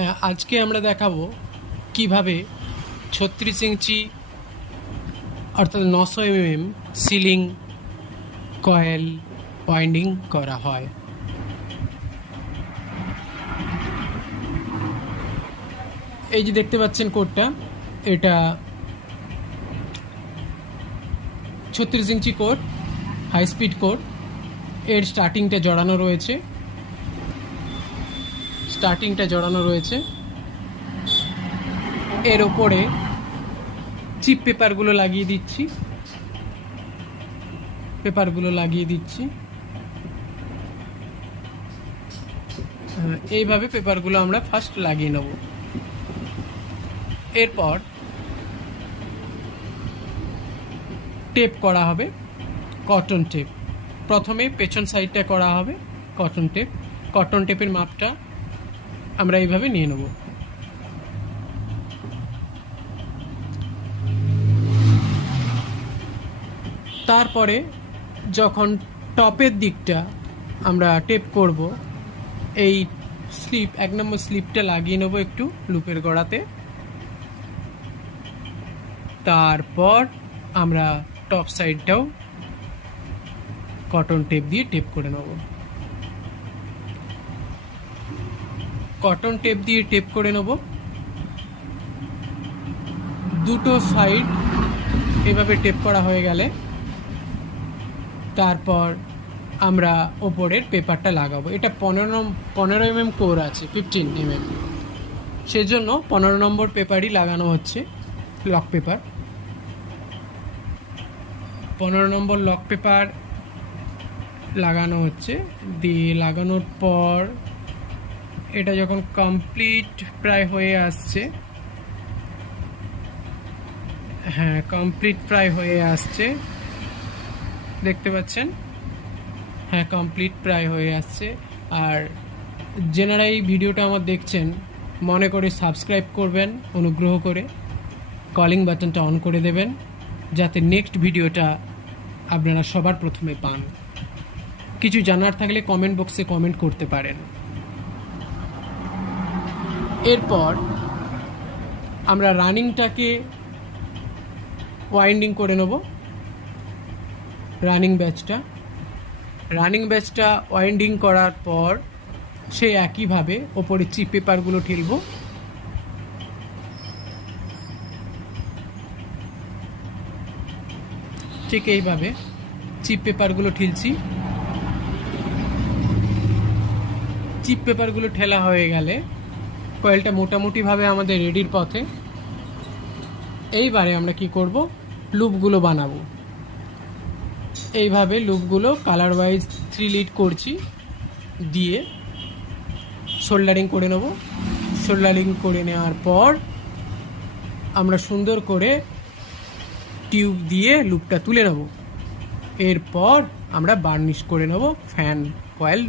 হ্যাঁ, আজকে আমরা দেখাবো কিভাবে 36 ইঞ্চি অর্থাৎ 900 সিলিং কয়েল ওয়াইন্ডিং করা হয়। এই যে দেখতে পাচ্ছেন কোডটা, এটা 36 ইঞ্চি কোড, হাই স্পিড কোড। এর স্টার্টিংটা জড়ানো রয়েছে। এর ওপরে চিপ পেপারগুলো লাগিয়ে দিচ্ছি। এইভাবে পেপারগুলো আমরা ফার্স্ট লাগিয়ে নেব। এরপর টেপ করা হবে, কটন টেপ। প্রথমে পেছন সাইডটা করা হবে কটন টেপের মাপটা আমরা এইভাবে নিয়ে নেব। তারপরে যখন টপের দিকটা আমরা টেপ করব, এই স্লিপ 1 নম্বর স্লিপটা লাগিয়ে নেব একটু লুপের গোড়াতে। তারপর আমরা টপ সাইডটাও কটন টেপ দিয়ে টেপ করে নেব। দুটো সাইড এভাবে টেপ করা হয়ে গেলে তারপর আমরা ওপরের পেপারটা লাগাবো। এটা 15 mm কোর আছে, 15 mm, সেজন্য 15 নম্বর পেপারই লাগানো হচ্ছে, লক পেপার। 15 নম্বর লক পেপার লাগানো হচ্ছে। দিয়ে লাগানোর পর এটা যখন কমপ্লিট প্রায় হয়ে আসছে, দেখতে পাচ্ছেন, কমপ্লিট প্রায় হয়ে আসছে। আর যেনারা এই ভিডিওটা আমার দেখছেন, মনে করে সাবস্ক্রাইব করবেন, অনুগ্রহ করে কলিং বাটনটা অন করে দেবেন, যাতে নেক্সট ভিডিওটা আপনারা সবার প্রথমে পান। কিছু জানার থাকলে কমেন্ট বক্সে কমেন্ট করতে পারেন। এরপর আমরা রানিংটাকে ওয়াইন্ডিং করে নেব। রানিং ব্যাচটা ওয়াইন্ডিং করার পর সেই একইভাবে ওপরে চিপ পেপারগুলো ঠেলব। ঠিক এইভাবে চিপ পেপারগুলো ঠেলছি। চিপ পেপারগুলো ঠেলা হয়ে গেলে কয়েলটা মোটামুটিভাবে আমাদের রেডির পথে। এইবারে আমরা কি করব, লুপগুলো বানাবো। এইভাবে লুপগুলো কালার ওয়াইজ 3 লিড করছি, দিয়ে সোল্ডারিং করে নেওয়ার পর আমরা সুন্দর করে টিউব দিয়ে লুপটা তুলে নেব। এরপর আমরা বার্নিশ করে নেব ফ্যান কয়েল